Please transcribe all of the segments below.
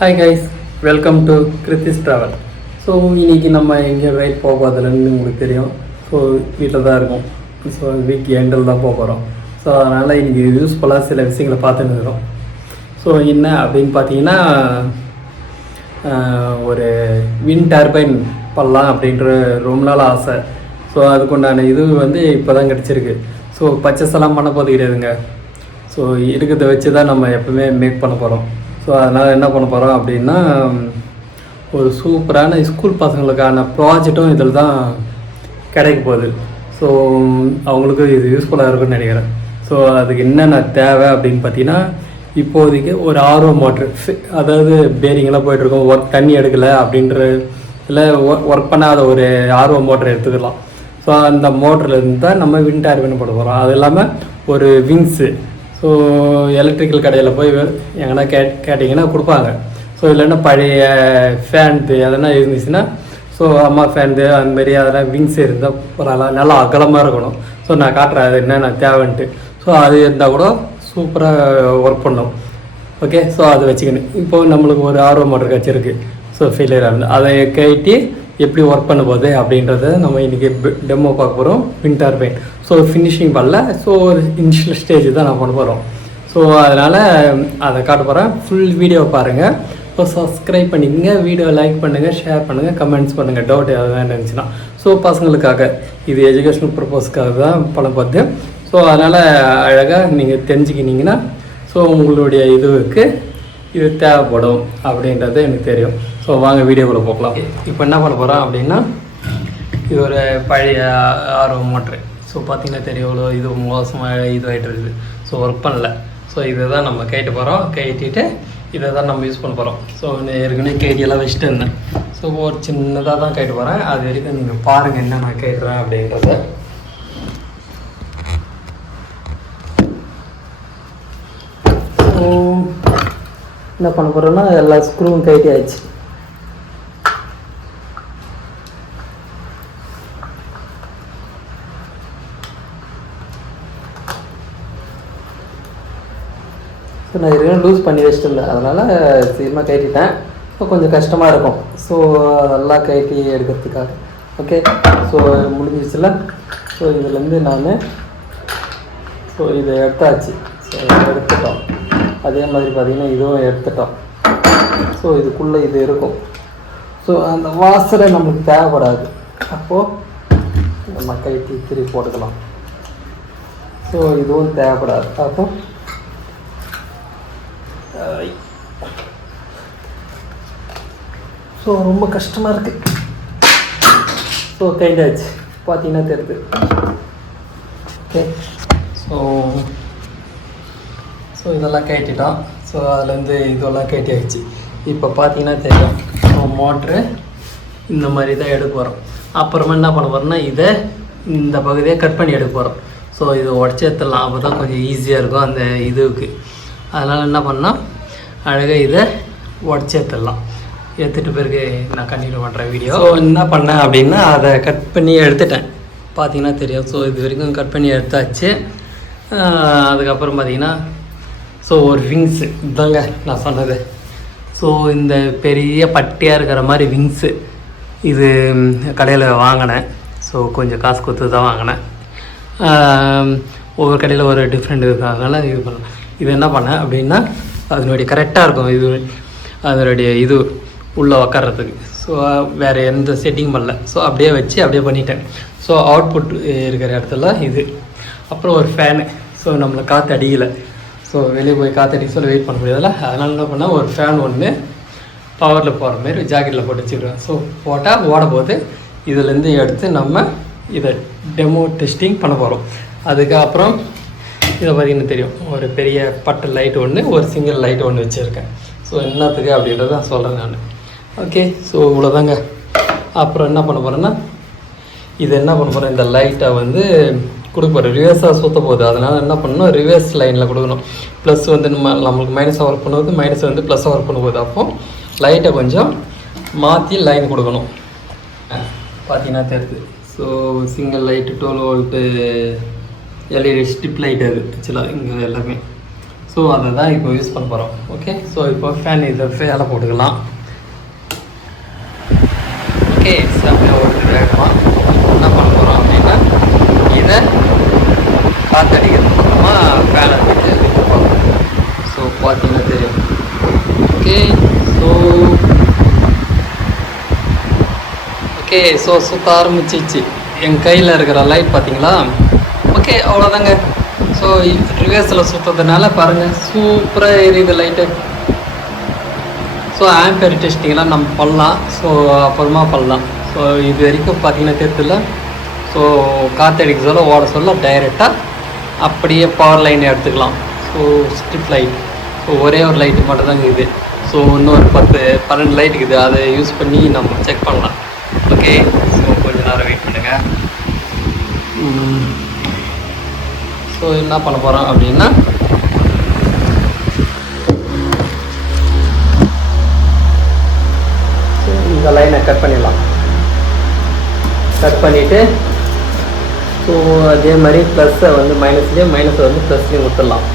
Hi guys, welcome to Kiruthi's travel. So இன்றைக்கி நம்ம எங்கே ரைட் போக போகிறதுலன்னு உங்களுக்கு தெரியும். ஸோ வீட்டில் தான் இருக்கும். ஸோ வீக் எண்டில் தான் போக போகிறோம். ஸோ அதனால் இன்றைக்கி யூஸ்ஃபுல்லாக சில விஷயங்களை பார்த்துன்னு இருக்கிறோம். ஸோ என்ன அப்படின்னு பார்த்தீங்கன்னா, ஒரு விண்ட் டர்பைன் பண்ணலாம் அப்படின்ற ரொம்ப நாள் ஆசை. ஸோ அதுக்குண்டான இது வந்து இப்போ தான் கிடச்சிருக்கு. ஸோ பர்ச்சேஸ் எல்லாம் பண்ண போது கிடையாதுங்க. ஸோ இருக்கிறத வச்சு தான் நம்ம எப்பவுமே மேக் பண்ண போகிறோம். ஸோ அதனால் என்ன பண்ண போகிறோம் அப்படின்னா, ஒரு சூப்பரான ஸ்கூல் பசங்களுக்கான ப்ராஜெக்டும் இதில் தான் கிடைக்க போகுது. ஸோ அவங்களுக்கு இது யூஸ்ஃபுல்லாக இருக்குன்னு நினைக்கிறேன். ஸோ அதுக்கு என்னென்ன தேவை அப்படின்னு பார்த்தீங்கன்னா, இப்போதைக்கு ஒரு ஆர்ஓ மோட்ரு, அதாவது பேரிங்கெல்லாம் போய்ட்டுருக்கோம், ஒர்க் தண்ணி எடுக்கலை அப்படின்ற இல்லை ஒர்க் பண்ணாத ஒரு ஆர்ஓ மோட்டரை எடுத்துக்கலாம். ஸோ அந்த மோட்டர்லேருந்து தான் நம்ம விண்ட் டர்பைன் போட போகிறோம். அது இல்லாமல் ஒரு விங்ஸு. ஸோ எலக்ட்ரிக்கல் கடையில் போய் எங்கன்னா கேட்டிங்கன்னா கொடுப்பாங்க. ஸோ இல்லைன்னா பழைய ஃபேன்து அதெல்லாம் இருந்துச்சுன்னா, ஸோ அம்மா ஃபேன்து அந்தமாரி அதெல்லாம் விங்ஸ் இருந்தால் பரவாயில்ல, நல்லா அகலமாக இருக்கணும். ஸோ நான் காட்டுறேன் அது என்னென்ன தேவைன்ட்டு. ஸோ அது இருந்தால் கூட சூப்பராக ஒர்க் பண்ணோம். ஓகே, ஸோ அதை வச்சுக்கணும். இப்போது நம்மளுக்கு ஒரு ஆர்வ மோட்டர் கிடச்சிருக்கு. ஸோ ஃபெயிலியராக இருந்து அதை கட்டி எப்படி ஒர்க் பண்ண போகுது அப்படின்றத நம்ம இன்றைக்கி டெமோ பார்க்க போகிறோம். Wind turbine. ஸோ ஃபினிஷிங் பண்ணல. ஸோ ஒரு இனிஷியல் ஸ்டேஜ் தான் நான் பண்ண போகிறோம். ஸோ அதனால் அதை காட்ட போகிறேன். ஃபுல் வீடியோ பாருங்கள். ஸோ சப்ஸ்கிரைப் பண்ணிக்கங்க, வீடியோ லைக் பண்ணுங்கள், ஷேர் பண்ணுங்கள், கமெண்ட்ஸ் பண்ணுங்கள். டவுட் எதாவது இருந்துச்சுன்னா. ஸோ பசங்களுக்காக இது எஜுகேஷனல் பர்பஸ்க்காக தான் பண்ண பார்த்து. ஸோ அதனால் அழகாக நீங்கள் தெரிஞ்சுக்கினீங்கன்னா, ஸோ உங்களுடைய இதுவுக்கு இது தேவைப்படும் அப்படின்றது எனக்கு தெரியும். ஸோ வாங்க வீடியோக்குள்ளே போகலாம். இப்போ என்ன பண்ண போகிறோம் அப்படின்னா, இது ஒரு பழைய ஆர்ஓ மோட்ரு. ஸோ பார்த்திங்கன்னா தெரியும் எவ்வளோ இது மோசமாக இதுவாகிட்டு இருக்குது. ஸோ ஒர்க் பண்ணல. ஸோ இதை தான் நம்ம கேட்டு போகிறோம். கேட்டிட்டு இதை தான் நம்ம யூஸ் பண்ண போகிறோம். ஸோ ஏற்கனவே கேட்டியெல்லாம் வச்சுட்டு இருந்தேன். ஸோ ஒரு சின்னதாக தான் கேட்டு போகிறேன். அது வரைக்கும் நீங்கள் பாருங்கள் என்ன நான் கேட்டுறேன் அப்படின்றத. ஸோ என்ன பண்ண போகிறோன்னா, எல்லா ஸ்க்ரூவும் கைட்டி ஆயிடுச்சு. ஸோ நான் ஏற்கனவே லூஸ் பண்ணி வச்சுட்டு இருந்தேன், அதனால் சீக்கிரமாக கைட்டிட்டேன். ஸோ கொஞ்சம் கஷ்டமாக இருக்கும். ஸோ அதெல்லாம் கைட்டி எடுக்கிறதுக்காக. Okay, so முடிஞ்சிச்சுல. ஸோ இதுலேருந்து நான் ஸோ இதை எடுத்தாச்சு. ஸோ எடுத்துட்டோம். அதே மாதிரி பார்த்திங்கன்னா இதுவும் எடுத்துட்டோம். ஸோ இதுக்குள்ளே இது இருக்கும். ஸோ அந்த வாசலை நம்மளுக்கு தேவைப்படாது. அப்போது நம்ம கைட்டி திருப்பி போட்டுக்கலாம். ஸோ இதுவும் தேவைப்படாது. அப்போது ஸோ ரொம்ப கஷ்டமாக இருக்குது. ஸோ கைண்டாச்சு பார்த்தீங்கன்னா தெரியுது. ஓகே, ஸோ இதெல்லாம் கேட்டிட்டோம். ஸோ அதுலேருந்து இதெல்லாம் கேட்டி ஆகிடுச்சு. இப்போ பார்த்தீங்கன்னா தெரியும், மோட்ரு இந்த மாதிரி தான் எடுக்க போகிறோம். அப்புறமா என்ன பண்ண போகிறோம்னா, இதை இந்த பகுதியை கட் பண்ணி எடுக்க போகிறோம். ஸோ இது உடச்சி எடுத்துடலாம். அப்போ தான் கொஞ்சம் ஈஸியாக இருக்கும் அந்த இதுவுக்கு. அதனால் என்ன பண்ணால் அழகாக இதை உடச்சி எடுத்துடலாம். எடுத்துகிட்டு பிறகு நான் கண்டினியூ பண்ணுறேன் வீடியோ. ஸோ என்ன பண்ணேன் அப்படின்னா, அதை கட் பண்ணி எடுத்துட்டேன். பார்த்தீங்கன்னா தெரியும். ஸோ இது வரைக்கும் கட் பண்ணி எடுத்தாச்சு. அதுக்கப்புறம் பார்த்திங்கன்னா, ஸோ ஒரு விங்ஸு இதாங்க நான் சொன்னது. ஸோ இந்த பெரிய பட்டியாக இருக்கிற மாதிரி விங்ஸு இது கடையில் வாங்கினேன். ஸோ கொஞ்சம் காசு கொடுத்து தான் வாங்கினேன். ஒவ்வொரு கடையில் ஒரு டிஃப்ரெண்ட் இருக்காங்கனால இது பண்ணேன். இது என்ன பண்ணேன் அப்படின்னா, அதனுடைய கரெக்டாக இருக்கும் இது அதனுடைய இது உள்ளே உக்காரத்துக்கு. ஸோ வேறு எந்த செட்டிங் பண்ணல. ஸோ அப்படியே வச்சு அப்படியே பண்ணிட்டேன். ஸோ அவுட்புட் இருக்கிற இடத்துல இது. அப்புறம் ஒரு ஃபேனு. ஸோ நம்மளை காற்று அடிக்கலை. ஸோ வெளியே போய் காற்றடிக்க சொல்ல வெயிட் பண்ண முடியாதுல்ல. அதனால் என்ன பண்ணால் ஒரு ஃபேன் ஒன்று பவரில் போகிற மாதிரி ஜாக்கெட்டில் போட்டு வச்சுருவேன். ஸோ போட்டால் ஓடும்போது இதிலேருந்து எடுத்து நம்ம இதை டெமோ டெஸ்டிங் பண்ண போகிறோம். அதுக்கப்புறம் இதை பார்த்திங்கன்னா தெரியும், ஒரு பெரிய பட்டு லைட் ஒன்று, ஒரு சிங்கிள் லைட் ஒன்று வச்சுருக்கேன். ஸோ என்னத்துக்கு அப்படின்றத நான் சொல்கிறேன் நான். ஓகே, ஸோ இவ்வளோதாங்க. அப்புறம் என்ன பண்ண போகிறேன்னா, இது என்ன பண்ண போகிறேன், இந்த லைட்டை வந்து கொடுக்க போகிறேன். ரிவர்ஸாக சுற்ற போகுது. அதனால் என்ன பண்ணணும், ரிவர்ஸ் லைனில் கொடுக்கணும். ப்ளஸ் வந்து நம்மளுக்கு மைனஸாக ஒர்க் பண்ணும்போது மைனஸ் வந்து ப்ளஸ்ஸாக ஒர்க் பண்ணும்போது அப்போது லைட்டை கொஞ்சம் மாற்றி லைன் கொடுக்கணும். பார்த்தீங்கன்னா தெரியுது. So single light 12 volt LED strip light அது ஆக்சுவலாக இங்கே எல்லாமே. ஸோ அதை தான் இப்போ யூஸ் பண்ண போகிறோம். ஓகே, ஸோ இப்போ ஃபேன் இதை ஃபேலை போட்டுக்கலாம். ஓகே, செம்மையாக ஓட்டு வேகமாக என்ன பண்ண போகிறோம் அப்படின்னா இதை காற்றடிக்கிறது மூலமாக ஃபேனை விட்டு விட்டுருப்போம். ஸோ பார்த்தீங்கன்னா தெரியும். ஓகே, ஸோ சுற்ற ஆரம்பிச்சிச்சு. என் கையில் இருக்கிற லைட் பார்த்தீங்களா? ஓகே, அவ்வளோதாங்க. ஸோ ரிவர்ஸில் சுற்றுறதுனால பாருங்கள் சூப்பராக எரியுது லைட்டு. ஸோ ஆம்பேர் டெஸ்டிங்லாம் நம்ம பண்ணலாம். ஸோ அப்புறமா பண்ணலாம். ஸோ இது வரைக்கும் பார்த்தீங்கன்னா தெரியல. ஸோ காற்றடிக்க சொல்ல ஓட சொல்ல டைரெக்டாக அப்படியே பவர் லைன் எடுத்துக்கலாம். ஸோ ஸ்ட்ரிப் லைட், ஸோ ஒரே ஒரு லைட்டு மட்டும் தாங்க இது. ஸோ இன்னொரு 10-12 லைட் இருக்குது. அதை யூஸ் பண்ணி நம்ம செக் பண்ணலாம். ஓகே, ஸோ கொஞ்சம் நேரம் வெயிட் பண்ணுங்கள். ஸோ என்ன பண்ண போகிறோம் அப்படின்னா இந்த லைனை கட் பண்ணிடலாம். கட் பண்ணிவிட்டு ஸோ அதே மாதிரி ப்ளஸ்ஸை வந்து மைனஸ்லேயும் மைனஸை வந்து ப்ளஸ்லேயும் விட்டுடலாம்.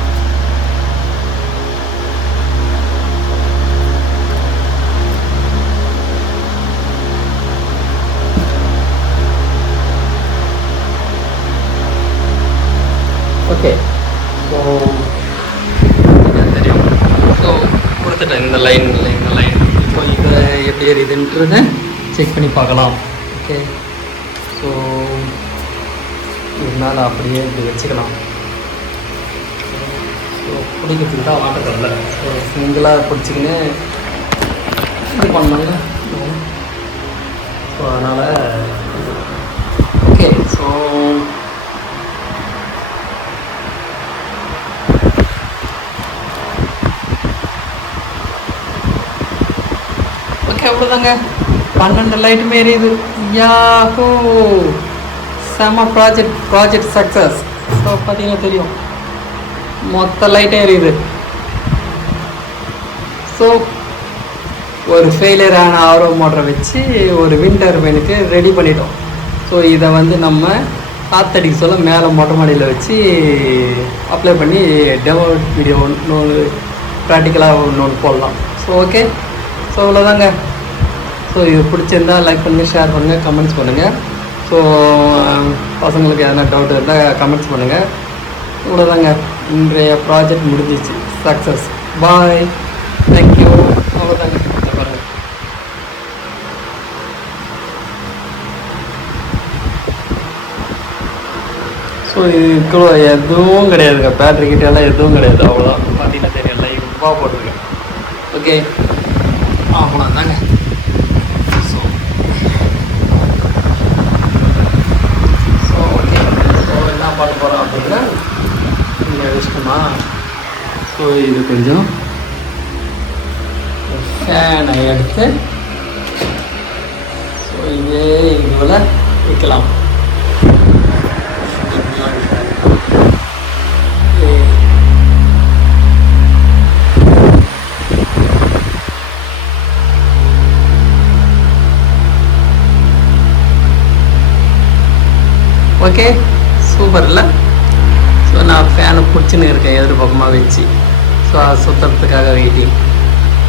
ஓகே, ஸோ தெரியும். ஸோ கொடுத்துட்டேன் இந்த லைன். ஸோ இதை எப்படி எரியுதுன்றதை செக் பண்ணி பார்க்கலாம். ஓகே, ஸோ இதனால் அப்படியே இப்படி வச்சுக்கலாம். ஸோ பிடிக்கிறதுக்கு தான் வாட்டர் வரல. ஸோ சிங்கிளாக பிடிச்சிக்கின்னு இது பண்ணாங்க. ஸோ அதனால் ஓகே, ஸோ அவ்வளோதாங்க. 12 லைட்டுமே எரியுது. யாஹோ, செம ப்ராஜெக்ட் சக்ஸஸ். ஸோ பார்த்தீங்கன்னா தெரியும் மொத்த லைட்டே எரியுது. ஸோ ஒரு ஃபெயிலியர் ஆன ஆரோ மோட்டரை வச்சு ஒரு விண்ட் டர்பைனுக்கு ரெடி பண்ணிட்டோம். ஸோ இதை வந்து நம்ம காற்றடிக்க சொல்ல மேலே மொட்டை மாடியில் வச்சு அப்ளை பண்ணி டெமோ வீடியோ ஒன்று ப்ராக்டிக்கலாக ஒன்று போடலாம். ஸோ ஓகே, ஸோ அவ்வளோதாங்க. ஸோ இது பிடிச்சிருந்தா லைக் பண்ணுங்கள், ஷேர் பண்ணுங்கள், கமெண்ட்ஸ் பண்ணுங்கள். ஸோ பசங்களுக்கு எதனா டவுட் இருந்தால் கமெண்ட்ஸ் பண்ணுங்கள். இவ்வளோதாங்க, இன்றைய ப்ராஜெக்ட் முடிஞ்சிச்சு. சக்ஸஸ். பாய், தேங்க்யூ. அவ்வளோதாங்க. பாருங்கள். ஸோ இதுக்குள்ள எதுவும் கிடையாதுங்க. பேட்ரி கிட்டெல்லாம் எதுவும் கிடையாது. அவ்வளோதான். பார்த்தீங்கன்னா தெரியும், லைவாக போட்டிருக்கேன். ஓகே, அவ்வளோதாங்க. பண்ண போகிறோம் அப்படின்னா இங்கே விஷயமா. ஸோ இது கொஞ்சம் ஃபேனை எடுத்து ஸோ இதே இதுவில் வைக்கலாம். ஓகே, சூப்பர் இல்லை? ஸோ நான் ஃபேனை பிடிச்சின்னு இருக்கேன் எதிர்பக்கமாக வச்சு. ஸோ அதை சுற்றுறதுக்காக வெயிட்டிங்.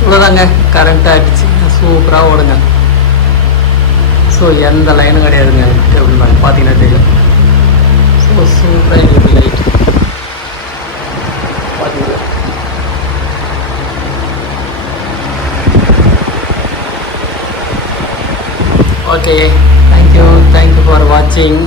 இவ்வளோதாங்க, கரண்ட் ஆகிடுச்சு. சூப்பராக ஓடுங்க. ஸோ எந்த லைனும் கிடையாதுங்க. டேபிள் மேலே பார்த்தீங்கன்னா தெரியும். ஸோ சூப்பராக இருக்குது லைட் பார்த்தீங்கன்னா. ஓகே, தேங்க்யூ ஃபார் வாட்சிங்.